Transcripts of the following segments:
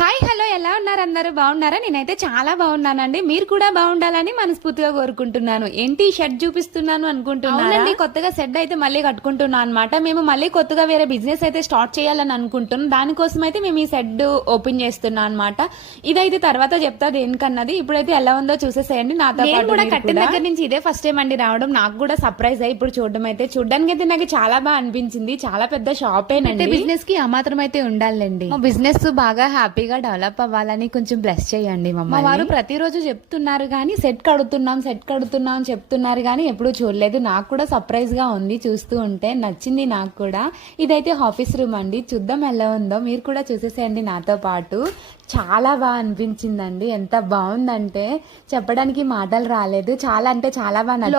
Hi hello ఎలా ఉన్నారు అందరూ? బాగున్నారా? నేనైతే చాలా బాగున్నానండి. మీరు కూడా బాగుండాలని మనస్ఫూర్తిగా కోరుకుంటున్నాను. ఏంటి ఈ షర్ట్ చూపిస్తున్నాను అనుకుంటున్నానండి కొత్తగా సెట్ అయితే మళ్ళీ కట్టుకుంటున్నాను అనమాట మేము మళ్ళీ కొత్తగా వేరే బిజినెస్ అయితే స్టార్ట్ చేయాలని అనుకుంటున్నాం. దానికోసం అయితే మేము ఈ సెట్ ఓపెన్ చేస్తున్నాం అనమాట ఇదైతే తర్వాత చెప్తా దేనికన్నది. ఇప్పుడైతే ఎలా ఉందో చూసేసేయండి. నాతో కూడా కట్టిన. దగ్గర నుంచి ఇదే ఫస్ట్ టైం అండి రావడం. నాకు కూడా సర్ప్రైజ్ అయ్యి ఇప్పుడు చూడడం అయితే. చూడడానికి అయితే నాకు చాలా బాగా అనిపించింది. చాలా పెద్ద షాపేనండి బిజినెస్కి ఆ మాత్రం అయితే ఉండాలండి. మా బిజినెస్ బాగా హ్యాపీగా డెవలప్ అవ్వాలని కొంచెం బ్లెస్ చేయండి మా మమ్మల్ని. వారు ప్రతిరోజు చెప్తున్నారు కానీ సెట్ కడుతున్నాం సెట్ కడుతున్నాం అని చెప్తున్నారు కానీ ఎప్పుడూ చూడలేదు. నాకు కూడా సర్ప్రైజ్గా ఉంది చూస్తూ ఉంటే నచ్చింది నాకు కూడా. ఇదైతే ఆఫీస్ రూమ్ అండి. చూద్దాం ఎలా ఉందో. మీరు కూడా చూసేసేయండి నాతో పాటు. చాలా బాగా అనిపించిందండి. ఎంత బాగుందంటే చెప్పడానికి మాటలు రాలేదు. చాలా అంటే చాలా బాగా నచ్చింది.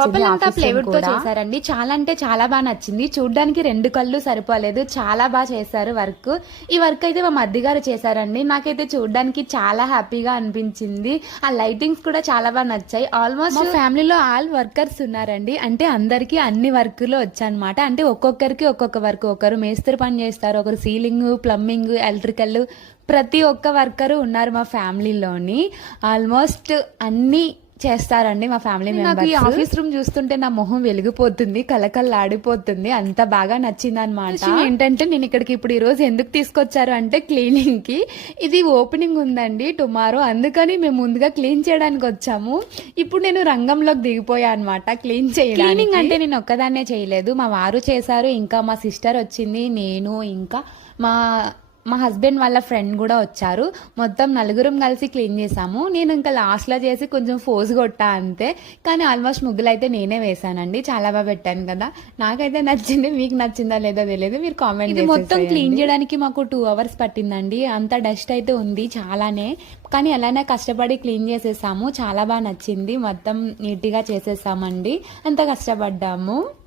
చేశారండి. చాలా అంటే చాలా బాగా నచ్చింది. చూడడానికి రెండు కళ్ళు సరిపోలేదు. చాలా బాగా చేశారు వర్క్. ఈ వర్క్ అయితే మా మధ్య గారు చేశారండి. నాకైతే చూడడానికి చాలా హ్యాపీగా అనిపించింది. ఆ లైటింగ్స్ కూడా చాలా బాగా నచ్చాయి. మా ఆల్మోస్ట్ ఫ్యామిలీలో ఆల్ వర్కర్స్ ఉన్నారండి. అంటే అందరికి అన్ని వర్క్లు వచ్చానమాట. అంటే ఒక్కొక్కరికి ఒక్కొక్క వర్క్. ఒకరు మేస్త్రి పని చేస్తారు ఒకరు సీలింగ్ ప్లంబింగ్ ఎలక్ట్రికల్. ప్రతి ఒక్క వర్కరు ఉన్నారు మా ఫ్యామిలీలోని. ఆల్మోస్ట్ అన్ని చేస్తారండి మా ఫ్యామిలీ నాకు ఈ ఆఫీస్ రూమ్ చూస్తుంటే నా మొహం వెలిగిపోతుంది కలకల్లాడిపోతుంది అంత బాగా నచ్చింది అనమాట ఏంటంటే నేను ఇక్కడికి ఇప్పుడు ఈ రోజు ఎందుకు తీసుకొచ్చారు అంటే క్లీనింగ్కి ఇది ఓపెనింగ్ ఉందండి టుమారో అందుకని మేము ముందుగా క్లీన్ చేయడానికి వచ్చాము. ఇప్పుడు నేను రంగంలోకి దిగిపోయా అనమాట క్లీన్ చేయడానికి. క్లీనింగ్ అంటే నేను ఒక్కదాన్నే చేయలేదు. మా వారు చేశారు ఇంకా మా సిస్టర్ వచ్చింది నేను ఇంకా మా మా హస్బెండ్ వాళ్ళ ఫ్రెండ్ కూడా వచ్చారు. మొత్తం నలుగురం కలిసి క్లీన్ చేసాము. నేను ఇంకా లాస్ట్లో చేసి కొంచెం ఫోజ్ కొట్టా అంతే. కానీ ఆల్మోస్ట్ ముగ్గులు అయితే నేనే వేసానండి. చాలా బాగా పెట్టాను కదా. నాకైతే నచ్చింది మీకు నచ్చిందా లేదో తెలియదు. మీరు కామెంట్ మొత్తం క్లీన్ చేయడానికి మాకు టూ అవర్స్ పట్టిందండి. అంత డస్ట్ అయితే ఉంది చాలానే. కానీ అలానే కష్టపడి క్లీన్ చేసేసాము. చాలా బాగా నచ్చింది. మొత్తం నీట్గా చేసేసామండి. అంత కష్టపడ్డాము.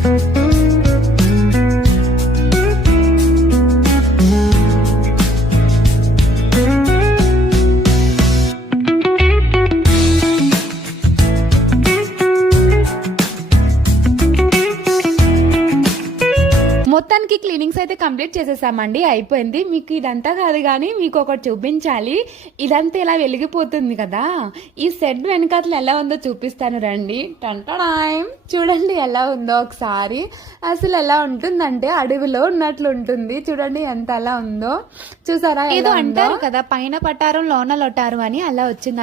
Thank you. మొత్తానికి క్లీనింగ్స్ అయితే కంప్లీట్ చేసేసామండి అయిపోయింది. మీకు ఇదంతా కాదు కానీ మీకు ఒకటి చూపించాలి. ఇదంతా ఇలా వెలిగిపోతుంది కదా. ఈ సెట్ వెనకాతలు ఎలా ఉందో చూపిస్తాను రండి. టంటడాయ్ చూడండి ఎలా ఉందో ఒకసారి. అసలు ఎలా ఉంటుందంటే అడవిలో ఉన్నట్లు ఉంటుంది. చూడండి ఎంత అలా ఉందో. చూసారా ఏదో? అంటారు కదా పైన పటారం లోన లొటారు అని అలా వచ్చింది